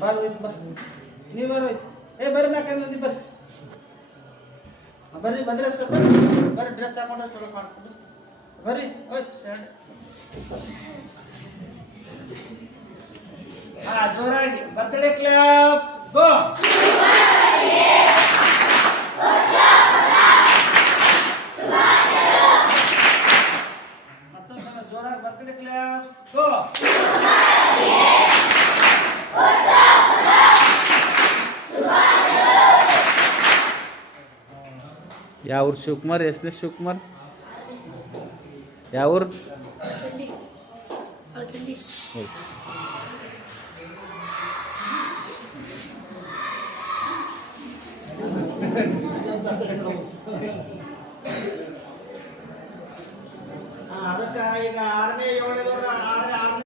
ಬರ್ರಿ ನೀವು ಬರ್ರಿ. ಬರ್ರಿ ನಾಲ್ಕೈದು ಮಂದಿ ಬರ್ರಿ. ಬರ್ರಿ ಬದ್ರೆ ಸರ್ ಬರ್ರಿ ಡ್ರೆಸ್ ಹಾಕೊಂಡ್ರೆ ಚಲೋ ಕಾಣಿಸ್ತದೆ. ಬರ್ರಿ ಸ್ಟ್ಯಾಂಡ್. ಜೋರಾಗಿ ಬರ್ತ್ಡೇ ಕ್ಲಾಪ್ಸ್ ಗೋ. ಮತ್ತೊಂದ್ಸಲ ಜೋರಾಗಿ ಬರ್ತ್ಡೇ ಕ್ಲಾಪ್ಸ್ ಗೋ. ಯಾವ ಊರು ಶಿವಕುಮಾರ್? ಎಷ್ಟನೇ ಶಿವಕುಮಾರ್? ಯಾವ ಊರು?